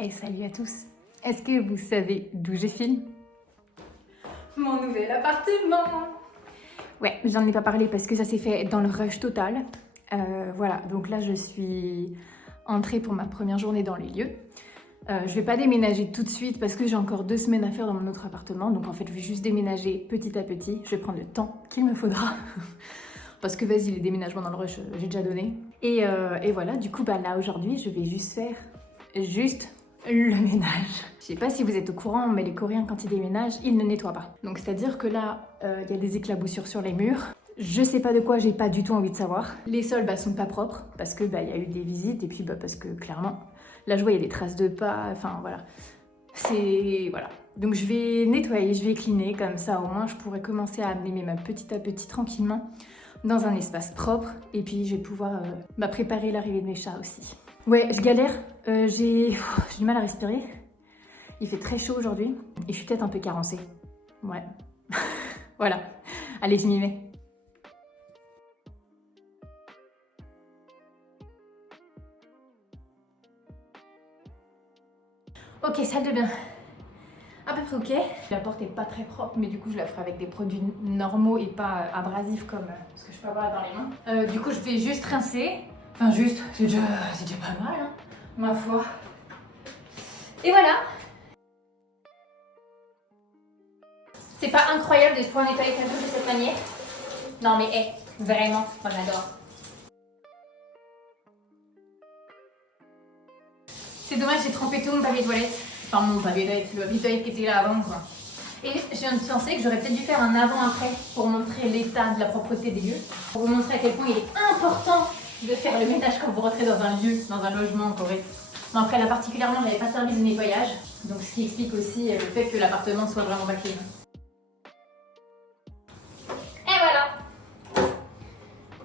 Et salut à tous. Est-ce que vous savez d'où je filme? Mon nouvel appartement. Ouais, j'en ai pas parlé parce que ça s'est fait dans le rush total. Voilà, donc là je suis entrée pour ma première journée dans les lieux. Je vais pas déménager tout de suite parce que j'ai encore 2 semaines à faire dans mon autre appartement. Donc en fait, je vais juste déménager petit à petit. Je vais prendre le temps qu'il me faudra. Parce que vas-y, les déménagements dans le rush, j'ai déjà donné. Et voilà, du coup, bah là aujourd'hui, je vais juste faire le ménage. Je sais pas si vous êtes au courant, mais les Coréens, quand ils déménagent, ils ne nettoient pas. Donc c'est-à-dire que là, il y a des éclaboussures sur les murs. Je sais pas de quoi, j'ai pas du tout envie de savoir. Les sols sont pas propres parce que il y a eu des visites et puis parce que clairement, là je vois il y a des traces de pas, enfin voilà. Voilà. Donc je vais nettoyer, je vais cleaner comme ça au moins je pourrais commencer à amener mes mains petit à petit tranquillement dans un espace propre et puis je vais pouvoir préparer l'arrivée de mes chats aussi. Ouais, je galère, j'ai du mal à respirer. Il fait très chaud aujourd'hui et je suis peut-être un peu carencée. Ouais. Voilà. Allez, je m'y mets. Ok, salle de bain. À peu près ok. La porte est pas très propre, mais du coup je la ferai avec des produits normaux et pas abrasifs comme ce que je peux avoir dans les mains. Du coup je vais juste rincer. Enfin juste, c'est déjà pas mal, hein, ma foi. Et voilà. C'est pas incroyable de pouvoir nettoyer sa douche de cette manière? Non mais vraiment, moi j'adore. C'est dommage, j'ai trempé tout mon papier toilette. Enfin mon papier toilette, le papier toilette qui était là avant quoi. Et je viens de penser que j'aurais peut-être dû faire un avant-après pour montrer l'état de la propreté des lieux. Pour vous montrer à quel point il est important de faire le ménage quand vous rentrez dans un lieu, dans un logement en Corée. Bon, après là particulièrement, j'avais pas servi de nettoyage. Donc ce qui explique aussi le fait que l'appartement soit vraiment bâclé. Et voilà.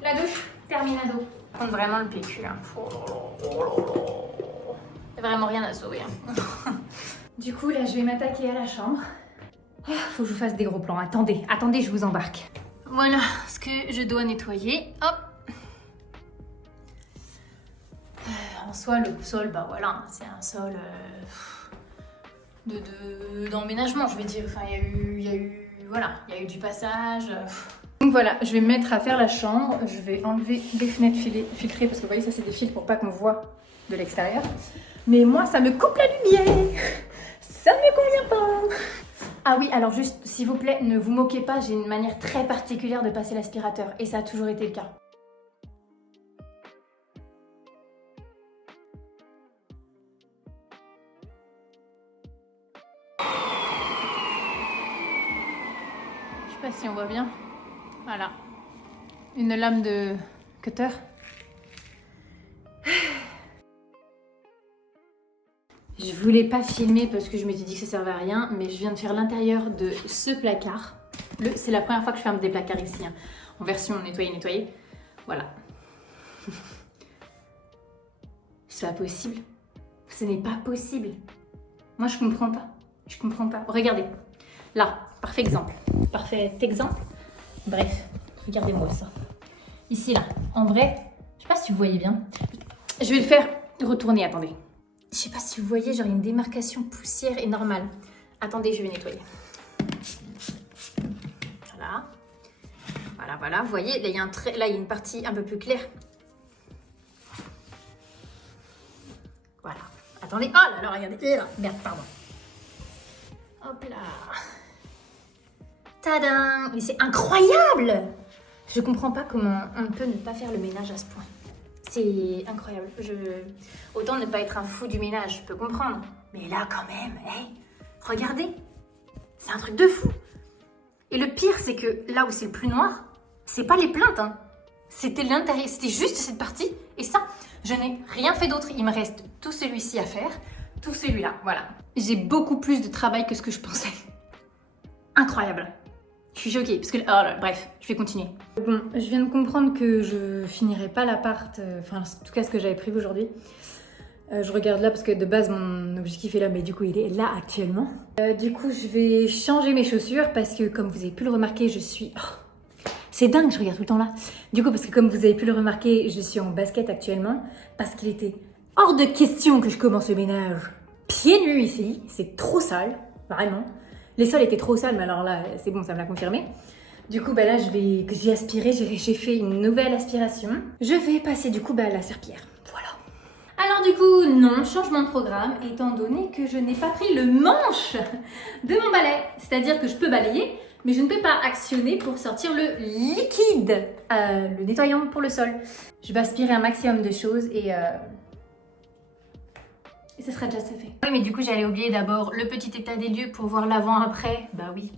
La douche, terminado. On compte vraiment le PQ. Hein. Vraiment rien à sauver. Hein. Du coup, là, je vais m'attaquer à la chambre. Oh, faut que je vous fasse des gros plans. Attendez, je vous embarque. Voilà ce que je dois nettoyer. Hop. En soi, le sol, voilà, c'est un sol d'emménagement, je vais dire. Enfin, il y a eu du passage. Donc voilà, je vais me mettre à faire la chambre. Je vais enlever les fenêtres filtrées parce que vous voyez, ça c'est des fils pour pas qu'on voit de l'extérieur. Mais moi, ça me coupe la lumière. Ça ne me convient pas. Ah oui, alors juste, s'il vous plaît, ne vous moquez pas. J'ai une manière très particulière de passer l'aspirateur. Et ça a toujours été le cas. Je sais pas si on voit bien. Voilà. Une lame de cutter. Je voulais pas filmer parce que je m'étais dit que ça servait à rien, mais je viens de faire l'intérieur de ce placard. C'est la première fois que je ferme des placards ici, hein, en version nettoyée. Voilà. C'est pas possible. Ce n'est pas possible. Moi, je comprends pas. Je comprends pas. Regardez. Là, parfait exemple. Parfait exemple. Bref, regardez-moi ça. Ici, là. En vrai, je sais pas si vous voyez bien. Je vais le faire retourner, attendez. Je sais pas si vous voyez, genre une démarcation poussière et normale. Attendez, je vais nettoyer. Voilà. Voilà. Vous voyez, là, il y a là, il y a une partie un peu plus claire. Voilà. Attendez. Oh là là, regardez. Merde, pardon. Hop là. Tadam! Mais c'est incroyable! Je comprends pas comment on peut ne pas faire le ménage à ce point. C'est incroyable. Autant ne pas être un fou du ménage, je peux comprendre. Mais là, quand même, regardez. C'est un truc de fou. Et le pire, c'est que là où c'est le plus noir, c'est pas les plaintes. Hein. C'était l'intérieur, c'était juste cette partie. Et ça, je n'ai rien fait d'autre. Il me reste tout celui-ci à faire, tout celui-là. Voilà. J'ai beaucoup plus de travail que ce que je pensais. Incroyable. Je suis choquée, parce que... Oh là, bref, je vais continuer. Bon, je viens de comprendre que je finirai pas l'appart, enfin, en tout cas, ce que j'avais prévu aujourd'hui. Je regarde là, parce que de base, mon objectif est là, mais du coup, il est là actuellement. Du coup, je vais changer mes chaussures, parce que, comme vous avez pu le remarquer, je suis... Oh, c'est dingue, je regarde tout le temps là. Du coup, parce que, comme vous avez pu le remarquer, je suis en basket actuellement, parce qu'il était hors de question que je commence le ménage pieds nus ici, c'est trop sale, vraiment. Les sols étaient trop sales, mais alors là, c'est bon, ça me l'a confirmé. Du coup, bah là, j'ai aspiré, j'ai fait une nouvelle aspiration. Je vais passer du coup à la serpillière. Voilà. Alors du coup, non, changement de programme, étant donné que je n'ai pas pris le manche de mon balai. C'est-à-dire que je peux balayer, mais je ne peux pas actionner pour sortir le liquide, le nettoyant pour le sol. Je vais aspirer un maximum de choses et ce sera déjà fait. Oui, mais du coup, j'allais oublier d'abord le petit état des lieux pour voir l'avant-après. Bah oui.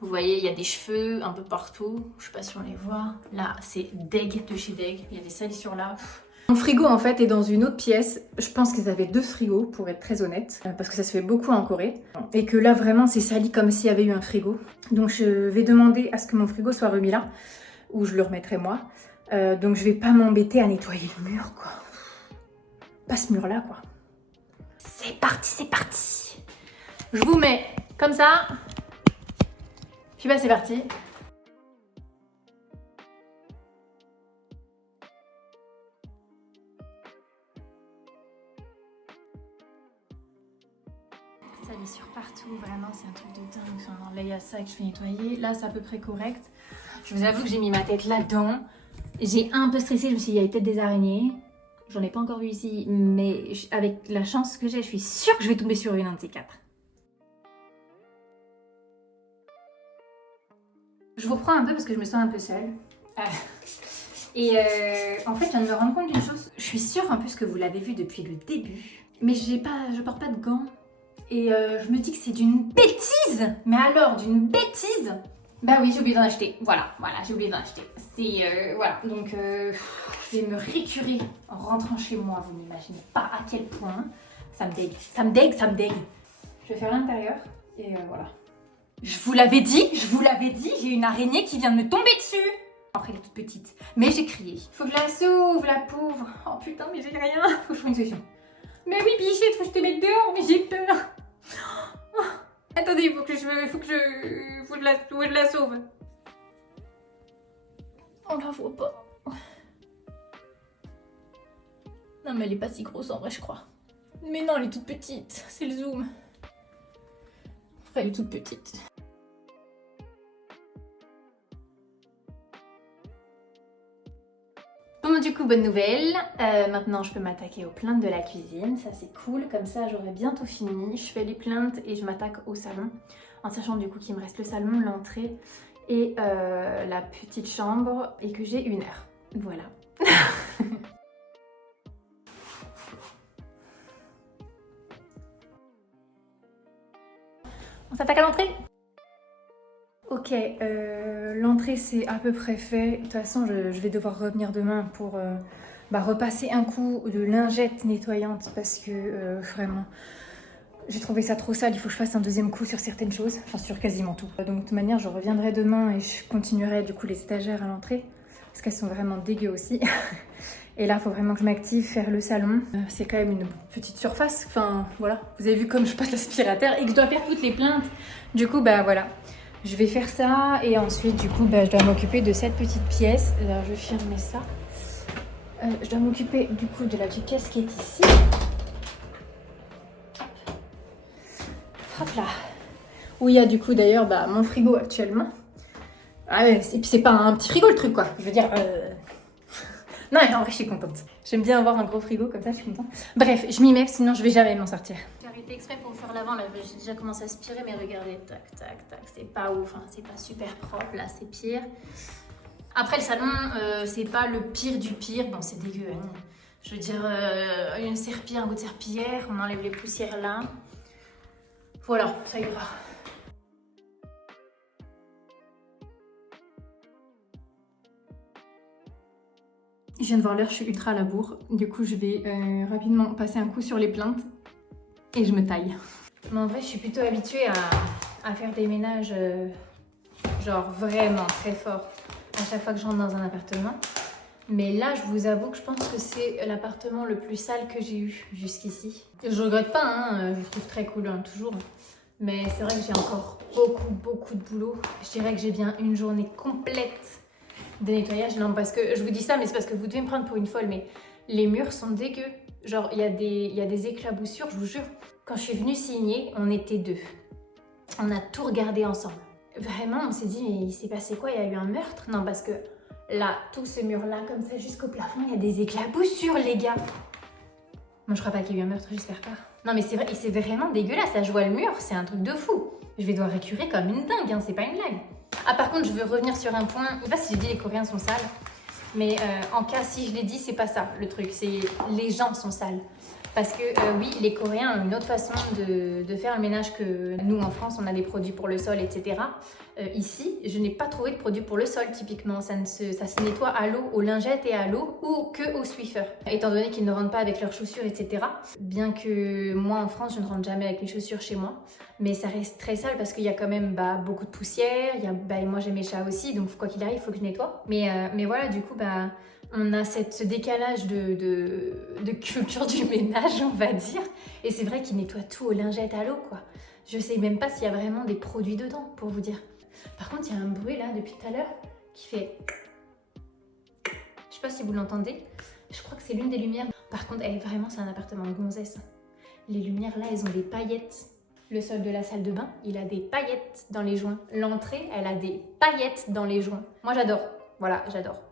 Vous voyez, il y a des cheveux un peu partout. Je sais pas si on les voit. Là, c'est deg de chez Deg. Il y a des salissures là. Mon frigo, en fait, est dans une autre pièce. Je pense qu'ils avaient 2 frigos, pour être très honnête. Parce que ça se fait beaucoup en Corée. Et que là, vraiment, c'est sali comme s'il y avait eu un frigo. Donc, je vais demander à ce que mon frigo soit remis là. Ou je le remettrai moi. Donc, je vais pas m'embêter à nettoyer le mur, quoi. Pas ce mur-là, quoi. C'est parti, c'est parti. Je vous mets comme ça. Puis bah c'est parti. Salissure partout, vraiment c'est un truc de dingue. Enfin, là il y a ça que je vais nettoyer. Là c'est à peu près correct. Je vous avoue que j'ai mis ma tête là-dedans. J'ai un peu stressé, je me suis dit il y avait peut-être des araignées. J'en ai pas encore vu ici, mais avec la chance que j'ai, je suis sûre que je vais tomber sur un de ces 4. Je vous reprends un peu parce que je me sens un peu seule. Et en fait, je viens de me rendre compte d'une chose. Je suis sûre en plus que vous l'avez vu depuis le début. Mais je porte pas de gants. Et je me dis que c'est d'une bêtise. Mais alors, d'une bêtise. Bah oui, j'ai oublié d'en acheter. Voilà, j'ai oublié d'en acheter. C'est, voilà, donc je vais me récurer en rentrant chez moi. Vous n'imaginez pas à quel point ça me dégue. Ça me dégue, ça me dégue. Je vais faire l'intérieur et voilà. Je vous l'avais dit, j'ai une araignée qui vient de me tomber dessus. Après, elle est toute petite, mais j'ai crié. Faut que je la sauve, la pauvre. Oh putain, mais j'ai rien. Faut que je trouve une solution. Mais oui, Bichette, faut que je te mette dehors, mais j'ai peur. Oh. Attendez, faut que je la sauve. On la voit pas. Non, mais elle est pas si grosse en vrai, je crois. Mais non, elle est toute petite. C'est le zoom. Enfin, elle est toute petite. Bon, du coup, bonne nouvelle. Maintenant, je peux m'attaquer aux plaintes de la cuisine. Ça, c'est cool. Comme ça, j'aurai bientôt fini. Je fais les plaintes et je m'attaque au salon. En sachant du coup qu'il me reste le salon, l'entrée et la petite chambre. Et que j'ai 1 heure. Voilà. On s'attaque à l'entrée? Ok, l'entrée c'est à peu près fait. De toute façon, je vais devoir revenir demain pour repasser un coup de lingette nettoyante parce que vraiment, j'ai trouvé ça trop sale. Il faut que je fasse un 2e coup sur certaines choses, enfin sur quasiment tout. Donc de toute manière, je reviendrai demain et je continuerai du coup les étagères à l'entrée parce qu'elles sont vraiment dégueu aussi. Et là, il faut vraiment que je m'active, faire le salon. C'est quand même une petite surface. Enfin, voilà. Vous avez vu comme je passe l'aspirateur et que je dois faire toutes les plaintes. Du coup, bah voilà. Je vais faire ça et ensuite, du coup, je dois m'occuper de cette petite pièce. Là, je vais fermer ça. Je dois m'occuper, du coup, de la petite pièce qui est ici. Hop là. Où il y a, du coup, d'ailleurs, mon frigo actuellement. Ah ouais, et puis c'est pas un petit frigo, le truc, quoi. Je veux dire... Non, en vrai, je suis contente. J'aime bien avoir un gros frigo, comme ça, je suis contente. Bref, je m'y mets, sinon je vais jamais m'en sortir. J'ai arrêté exprès pour faire l'avant, là, j'ai déjà commencé à aspirer, mais regardez, tac, tac, tac, c'est pas ouf, hein, c'est pas super propre, là, c'est pire. Après, le salon, c'est pas le pire du pire, bon, c'est dégueu, hein. Je veux dire, une serpillière, un bout de serpillière, on enlève les poussières là. Voilà, ça ira. Je viens de voir l'heure, je suis ultra à la bourre. Du coup, je vais rapidement passer un coup sur les plaintes et je me taille. Mais en vrai, je suis plutôt habituée à faire des ménages genre vraiment très forts à chaque fois que je rentre dans un appartement. Mais là, je vous avoue que je pense que c'est l'appartement le plus sale que j'ai eu jusqu'ici. Je regrette pas, hein, je le trouve très cool, hein, toujours. Mais c'est vrai que j'ai encore beaucoup de boulot. Je dirais que j'ai bien une journée complète de nettoyage. Non, parce que je vous dis ça, mais c'est parce que vous devez me prendre pour une folle, mais les murs sont dégueux. Genre, il y a des éclaboussures, je vous jure. Quand je suis venue signer, on était 2. On a tout regardé ensemble. Vraiment, on s'est dit, mais il s'est passé quoi? Il y a eu un meurtre? Non, parce que là, tout ce mur-là, comme ça, jusqu'au plafond, il y a des éclaboussures, les gars. Moi, je crois pas qu'il y ait eu un meurtre, j'espère pas. Non, mais c'est vrai, c'est vraiment dégueulasse. Là, je vois le mur, c'est un truc de fou. Je vais devoir récurer comme une dingue, hein, c'est pas une blague. Ah, par contre, je veux revenir sur un point. Je sais pas si j'ai dit les Coréens sont sales, mais en cas, si je l'ai dit, c'est pas ça le truc. C'est les gens sont sales. Parce que oui, les Coréens ont une autre façon de faire le ménage que nous en France, on a des produits pour le sol, etc. Ici, je n'ai pas trouvé de produit pour le sol typiquement. Ça se nettoie à l'eau, aux lingettes et à l'eau ou que au Swiffer. Étant donné qu'ils ne rentrent pas avec leurs chaussures, etc. Bien que moi en France, je ne rentre jamais avec mes chaussures chez moi. Mais ça reste très sale parce qu'il y a quand même beaucoup de poussière. Et moi j'ai mes chats aussi, donc quoi qu'il arrive, il faut que je nettoie. Mais voilà, du coup, on a ce décalage de culture du ménage, on va dire. Et c'est vrai qu'ils nettoient tout aux lingettes à l'eau, quoi. Je sais même pas s'il y a vraiment des produits dedans, pour vous dire. Par contre, il y a un bruit là, depuis tout à l'heure, qui fait... Je sais pas si vous l'entendez. Je crois que c'est l'une des lumières. Par contre, vraiment, c'est un appartement de gonzesse. Les lumières là, elles ont des paillettes. Le sol de la salle de bain, il a des paillettes dans les joints. L'entrée, elle a des paillettes dans les joints. Moi, j'adore. Voilà, j'adore.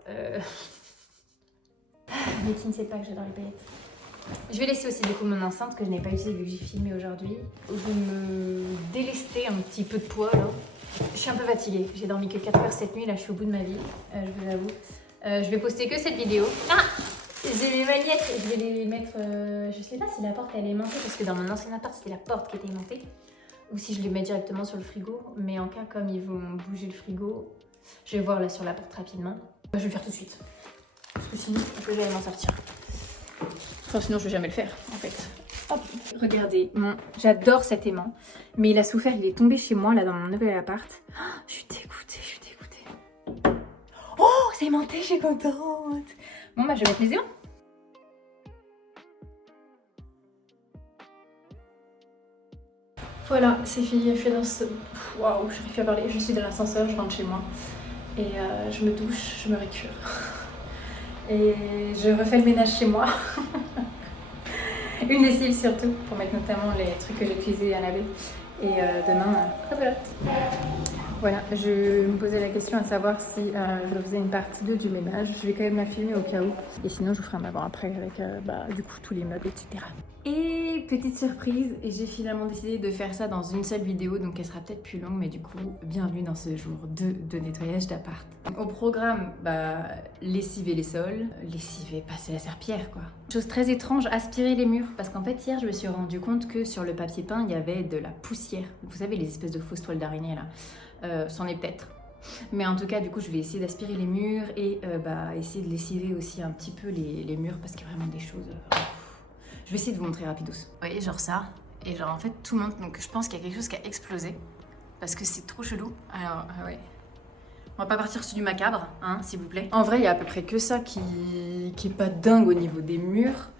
Mais qui ne sait pas que j'adore les paillettes. Je vais laisser aussi du coup mon enceinte que je n'ai pas utilisée vu que j'ai filmé aujourd'hui. Je vais me délester un petit peu de poids là. Je suis un peu fatiguée. J'ai dormi que 4 heures cette nuit. Là, je suis au bout de ma vie. Je vous avoue. Je vais poster que cette vidéo. Ah! J'ai mes magnettes. Je vais les mettre... je sais pas si la porte elle est aimantée parce que dans mon ancien appart c'était la porte qui était aimantée. Ou si je les mets directement sur le frigo. Mais en cas comme ils vont bouger le frigo, je vais voir là sur la porte rapidement. Je vais le faire tout de suite. Parce que sinon, je peux jamais m'en sortir. Enfin, sinon, je vais jamais le faire, en fait. Hop. Regardez, j'adore cet aimant. Mais il a souffert, il est tombé chez moi, là, dans mon nouvel appart. Oh, je suis dégoûtée, je suis dégoûtée. Oh, c'est aimanté, je suis contente. Bon, je vais mettre les aimants. Voilà, c'est fini, je suis dans ce... Waouh, je n'arrive plus à parler. Je suis dans l'ascenseur, je rentre chez moi. Et je me douche, je me récure. Et je refais le ménage chez moi. Une lessive surtout, pour mettre notamment les trucs que j'ai utilisés à laver. Et demain, voilà, je me posais la question à savoir si je faisais une partie 2 du ménage. Je vais quand même la filmer au cas où. Et sinon, je vous ferai un avant après avec du coup tous les meubles, etc. Et petite surprise, j'ai finalement décidé de faire ça dans une seule vidéo, donc elle sera peut-être plus longue, mais du coup, bienvenue dans ce jour 2 de nettoyage d'appart. Au programme, lessiver les sols, lessiver, passer la serpillière quoi. Chose très étrange, aspirer les murs, parce qu'en fait hier je me suis rendu compte que sur le papier peint il y avait de la poussière. Vous savez les espèces de fausses toiles d'araignée là, c'en est peut-être. Mais en tout cas, du coup, je vais essayer d'aspirer les murs et essayer de lessiver aussi un petit peu les murs parce qu'il y a vraiment des choses... Je vais essayer de vous montrer rapidos. Vous voyez, genre ça. Et genre en fait, tout monte. Donc je pense qu'il y a quelque chose qui a explosé. Parce que c'est trop chelou. Alors, ouais. On va pas partir sur du macabre, hein, s'il vous plaît. En vrai, il y a à peu près que ça qui est pas dingue au niveau des murs.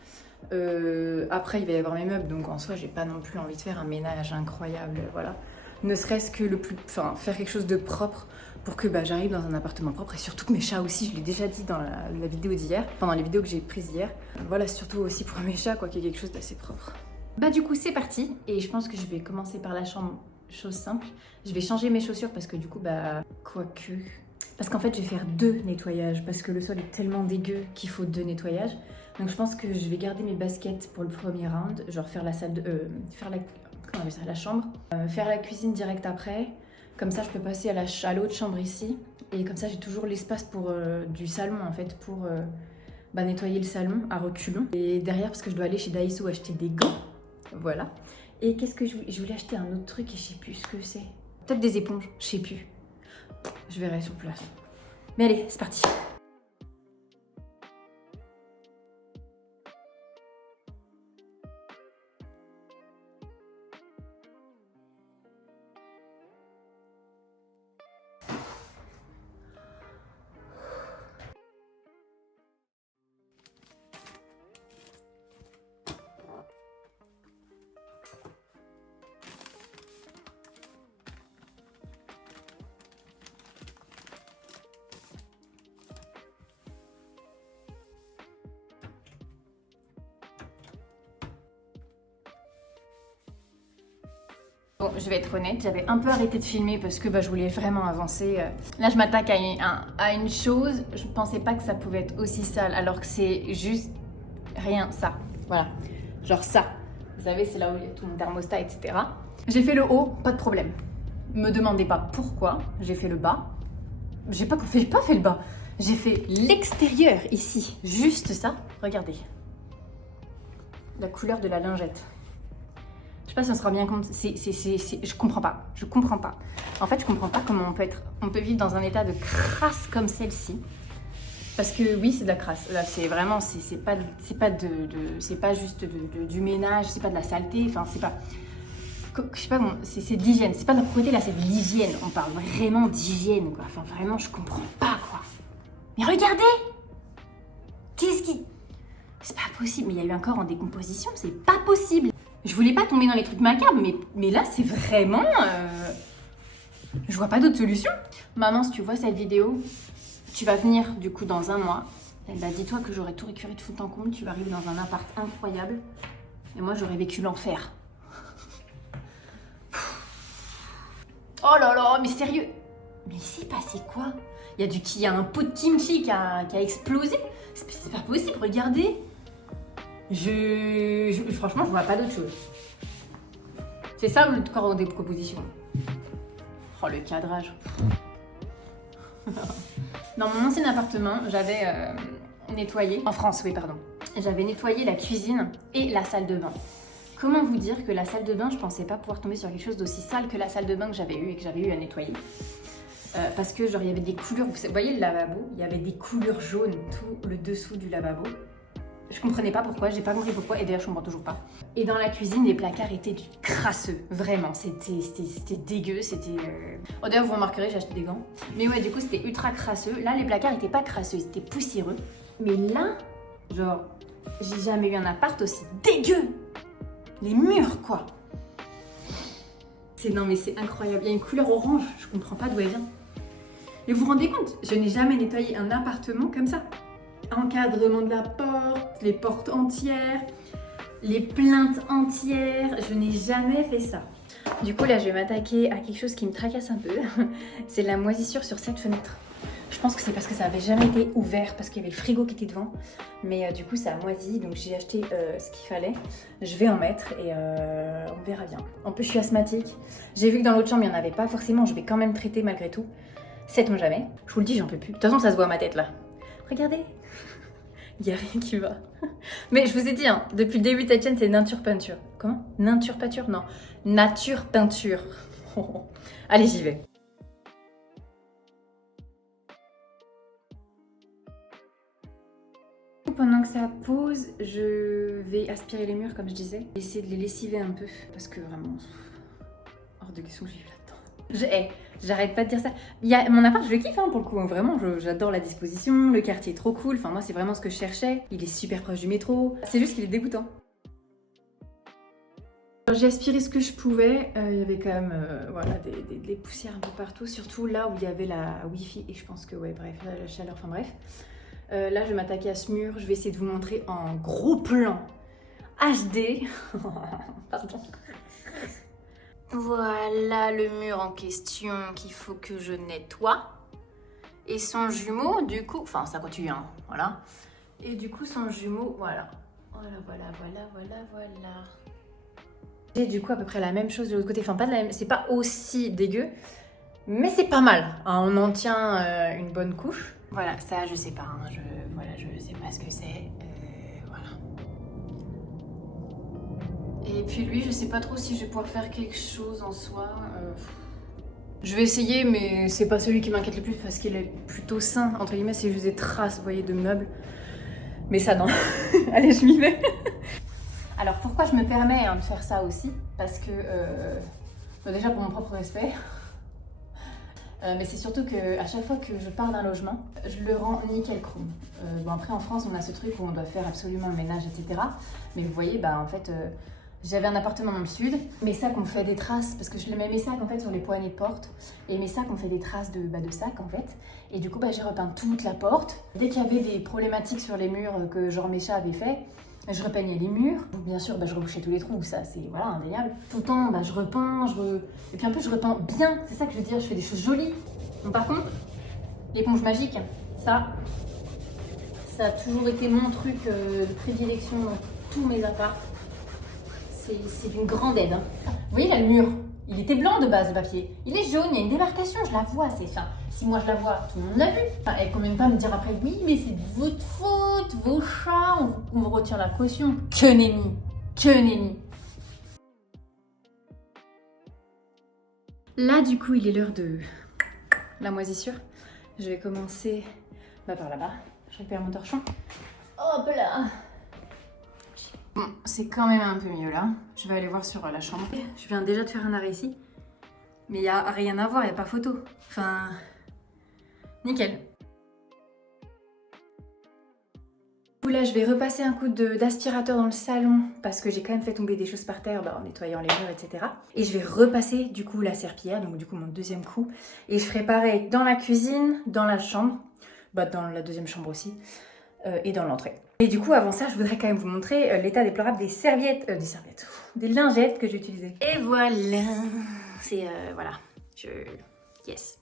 Après, il va y avoir mes meubles. Donc en soi, j'ai pas non plus envie de faire un ménage incroyable. Voilà. Ne serait-ce que faire quelque chose de propre pour que j'arrive dans un appartement propre et surtout que mes chats aussi, je l'ai déjà dit dans la vidéo d'hier, pendant les vidéos que j'ai prises hier. Voilà, surtout aussi pour mes chats, qu'il y ait quelque chose d'assez propre. Du coup, c'est parti et je pense que je vais commencer par la chambre, chose simple. Je vais changer mes chaussures parce que du coup, quoique... Parce qu'en fait, je vais faire 2 nettoyages parce que le sol est tellement dégueu qu'il faut 2 nettoyages. Donc je pense que je vais garder mes baskets pour le premier round, genre faire la salle de... comment on appelle ça, la chambre, faire la cuisine direct après, comme ça je peux passer à l'autre chambre ici, et comme ça j'ai toujours l'espace pour du salon en fait, pour nettoyer le salon à reculons, et derrière parce que je dois aller chez Daiso acheter des gants, voilà, et qu'est-ce que je voulais acheter un autre truc et je sais plus ce que c'est, peut-être des éponges, je sais plus, je verrai sur place, mais allez c'est parti. Bon, je vais être honnête, j'avais un peu arrêté de filmer parce que je voulais vraiment avancer. Là, je m'attaque à une chose, je pensais pas que ça pouvait être aussi sale, alors que c'est juste rien, ça. Voilà, genre ça. Vous savez, c'est là où il y a tout mon thermostat, etc. J'ai fait le haut, pas de problème. Me demandez pas pourquoi, j'ai fait le bas. J'ai pas fait le bas, j'ai fait l'extérieur ici, juste ça. Regardez, la couleur de la lingette. Je sais pas si on se rend bien compte, je comprends pas. En fait, je comprends pas comment on peut vivre dans un état de crasse comme celle-ci. Parce que oui, c'est de la crasse. Là, c'est vraiment, c'est pas juste du ménage, c'est pas de la saleté, enfin, c'est pas... Je sais pas, bon, c'est de l'hygiène. C'est pas de la propreté, là, c'est de l'hygiène. On parle vraiment d'hygiène, quoi. Enfin, vraiment, je comprends pas, quoi. Mais regardez! Qu'est-ce qui... C'est pas possible, mais il y a eu un corps en décomposition, c'est pas possible. Je voulais pas tomber dans les trucs macabres, mais là, c'est vraiment... Je vois pas d'autre solution. Maman, si tu vois cette vidéo, tu vas venir, du coup, dans un mois. Elle m'a dit, toi, que j'aurais tout récuré de fond en comble, tu vas arriver dans un appart incroyable. Et moi, j'aurais vécu l'enfer. Oh là là, mais sérieux. Mais il s'est passé quoi? Il y a un pot de kimchi qui a explosé. C'est pas possible, regardez. Franchement, je vois pas d'autre chose. C'est ça le corps en décomposition. Oh, le cadrage. Dans mon ancien appartement, j'avais nettoyé... En France, oui, pardon. J'avais nettoyé la cuisine et la salle de bain. Comment vous dire que la salle de bain, je pensais pas pouvoir tomber sur quelque chose d'aussi sale que la salle de bain que j'avais eu à nettoyer. Parce que genre il y avait des coulures, vous voyez le lavabo, il y avait des coulures jaunes tout le dessous du lavabo. Je comprenais pas pourquoi, j'ai pas compris pourquoi et d'ailleurs je comprends toujours pas. Et dans la cuisine, les placards étaient du crasseux, vraiment, c'était dégueu, c'était... Oh d'ailleurs vous remarquerez, j'ai acheté des gants. Mais ouais, du coup c'était ultra crasseux. Là les placards étaient pas crasseux, ils étaient poussiéreux. Mais là, genre, j'ai jamais eu un appart aussi dégueu. Les murs, quoi. Non, mais c'est incroyable. Il y a une couleur orange, je comprends pas d'où elle vient. Et vous vous rendez compte, je n'ai jamais nettoyé un appartement comme ça. Encadrement de la porte, les portes entières, les plaintes entières. Je n'ai jamais fait ça. Du coup, là, je vais m'attaquer à quelque chose qui me tracasse un peu. C'est la moisissure sur cette fenêtre. Je pense que c'est parce que ça avait jamais été ouvert, parce qu'il y avait le frigo qui était devant. Mais du coup, ça a moisi, donc j'ai acheté ce qu'il fallait. Je vais en mettre et on verra bien. En plus, je suis asthmatique. J'ai vu que dans l'autre chambre, il n'y en avait pas forcément. Je vais quand même traiter malgré tout. Sait-on jamais. Je vous le dis, j'en peux plus. De toute façon, ça se voit à ma tête, là. Regardez. Il n'y a rien qui va. Mais je vous ai dit, hein, depuis le début de cette chaîne, c'est nature peinture. Comment? Nature peinture? Non. Nature peinture. Allez, j'y vais. Pendant que ça pose, je vais aspirer les murs comme je disais. Essayer de les lessiver un peu parce que vraiment, hors de question que je vive là-dedans. J'arrête pas de dire ça. Mon appart, je le kiffe hein, pour le coup. Vraiment, j'adore la disposition, le quartier est trop cool. Enfin moi, c'est vraiment ce que je cherchais. Il est super proche du métro. C'est juste qu'il est dégoûtant. J'ai aspiré ce que je pouvais. Il y avait quand même voilà, des poussières un peu partout. Surtout là où il y avait la Wi-Fi. Et je pense que, ouais, bref, la chaleur, enfin bref. Là, je vais m'attaquer à ce mur. Je vais essayer de vous montrer en gros plan HD. Pardon. Voilà le mur en question qu'il faut que je nettoie. Et son jumeau, du coup... Enfin, ça continue, hein, voilà. Et du coup, son jumeau, voilà. Voilà. J'ai du coup à peu près la même chose de l'autre côté. Enfin, pas de la même... C'est pas aussi dégueu. Mais c'est pas mal. Hein, on en tient une bonne couche. Voilà, ça je sais pas, hein, je sais pas ce que c'est, voilà. Et puis lui, je sais pas trop si je vais pouvoir faire quelque chose en soi. Je vais essayer, mais c'est pas celui qui m'inquiète le plus parce qu'il est plutôt sain, entre guillemets, c'est juste des traces, vous voyez, de meubles. Mais ça non, allez je m'y vais. Alors pourquoi je me permets hein, de faire ça aussi? Parce que, déjà pour mon propre respect. Mais c'est surtout qu'à chaque fois que je pars d'un logement, je le rends nickel chrome. Bon après en France on a ce truc où on doit faire absolument le ménage etc. Mais vous voyez en fait j'avais un appartement dans le sud. Mes sacs ont fait des traces parce que je mets mes sacs en fait sur les poignées de porte. Et mes sacs ont fait des traces de sacs en fait. Et du coup j'ai repeint toute la porte. Dès qu'il y avait des problématiques sur les murs que genre mes chats avaient fait, Je repeignais les murs. Bien sûr, je rebouchais tous les trous, ça c'est voilà, indéniable. Tout le temps, je repeins, et puis en plus je repeins bien, c'est ça que je veux dire, je fais des choses jolies. Donc, par contre, l'éponge magique, ça a toujours été mon truc de prédilection dans tous mes apparts. C'est d'une grande aide. Hein. Vous voyez là le mur, il était blanc de base le papier. Il est jaune, il y a une démarcation, je la vois, c'est fin. Si moi je la vois, tout le monde l'a vu. Enfin, elle ne peut même pas me dire après, oui, mais c'est de votre faute, vos chats, on vous retire la caution. Que nenni, que nenni. Là, du coup, il est l'heure de la moisissure. Je vais commencer par là-bas. Je récupère mon torchon. Hop là. Bon, c'est quand même un peu mieux là. Je vais aller voir sur la chambre. Je viens déjà de faire un arrêt ici. Mais il n'y a rien à voir, il n'y a pas photo. Enfin, nickel. Là, je vais repasser un coup d'aspirateur dans le salon parce que j'ai quand même fait tomber des choses par terre en nettoyant les murs, etc. Et je vais repasser du coup la serpillière, donc du coup mon deuxième coup. Et je ferai pareil dans la cuisine, dans la chambre, dans la deuxième chambre aussi, et dans l'entrée. Et du coup, avant ça, je voudrais quand même vous montrer l'état déplorable des des lingettes que j'ai utilisées. Et voilà, c'est voilà, yes.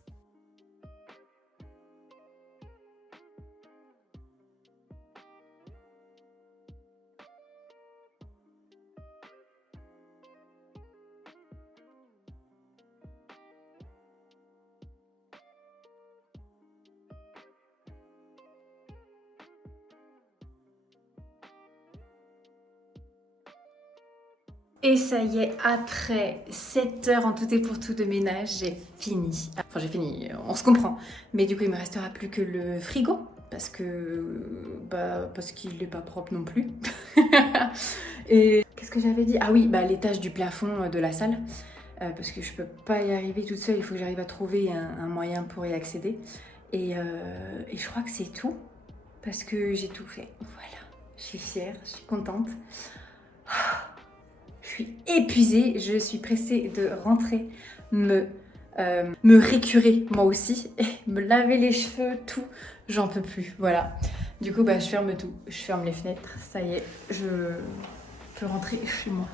Et ça y est, après 7 heures en tout et pour tout de ménage, j'ai fini. Enfin, j'ai fini, on se comprend. Mais du coup, il me restera plus que le frigo. Parce qu'il n'est pas propre non plus. Et qu'est-ce que j'avais dit? Ah oui, l'étage du plafond de la salle. Parce que je peux pas y arriver toute seule, il faut que j'arrive à trouver un moyen pour y accéder. Et je crois que c'est tout. Parce que j'ai tout fait. Voilà, je suis fière, je suis contente. Je suis épuisée, je suis pressée de rentrer, me récurer moi aussi, et me laver les cheveux, tout, j'en peux plus, voilà. Du coup, je ferme tout, je ferme les fenêtres, ça y est, je peux rentrer chez moi.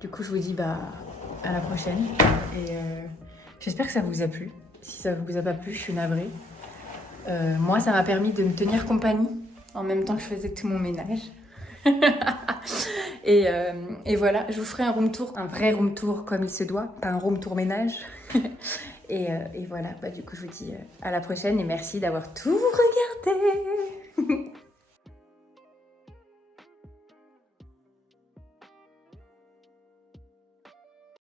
Du coup, je vous dis à la prochaine, et j'espère que ça vous a plu. Si ça vous a pas plu, je suis navrée. Moi, ça m'a permis de me tenir compagnie, en même temps que je faisais tout mon ménage. Et voilà, je vous ferai un room tour, un vrai room tour comme il se doit, pas un room tour ménage. et voilà, du coup je vous dis à la prochaine et merci d'avoir tout regardé.